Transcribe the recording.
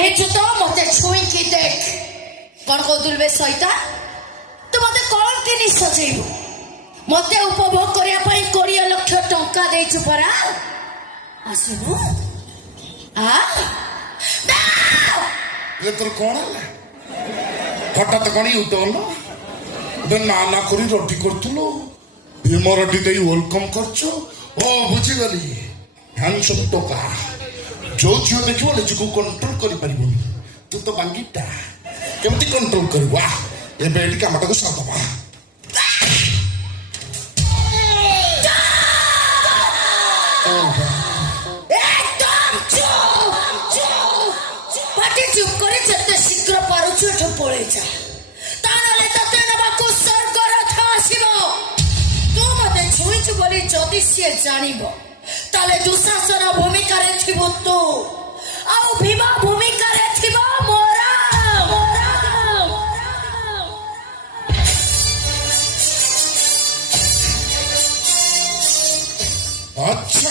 ହେଇଛୁ ତ ମତେ ଛୁଇଁକି ଦେଖ। କଣ କହୁଥିଲୁ ବେ ସଇତା? ତୁ ମତେ କଣ କିନି ସଜେଇବୁ? ମତେ ଉପଭୋଗ କରିବା ପାଇଁ 20 ଲକ୍ଷ ଟଙ୍କା ଦେଇଛୁ ପରା। ଆସିବୁ তোর কোণ হল হঠাৎ কোণ ইউটর্ন না না করে রটি করছিল ভীম রটি দেই ওয়েলকম করছো। ও বুঝিগলি হ্যান্ডসম টোকা जो झील देख निजक कंट्रोल कर तू तो बांगीटा केमती कंट्रोल कर कमटा को सादबा चुप कर जिते शीघ्र पारुछु एठु पळै जा तानले तते नबाकु स्वर्गर थासिब। तू मते छुईछु बोली जदि से जानिबो ताले दुशासन भूमिका रे थिबो तू आ भीमा भूमिका रे थिबो मोरा अच्छा।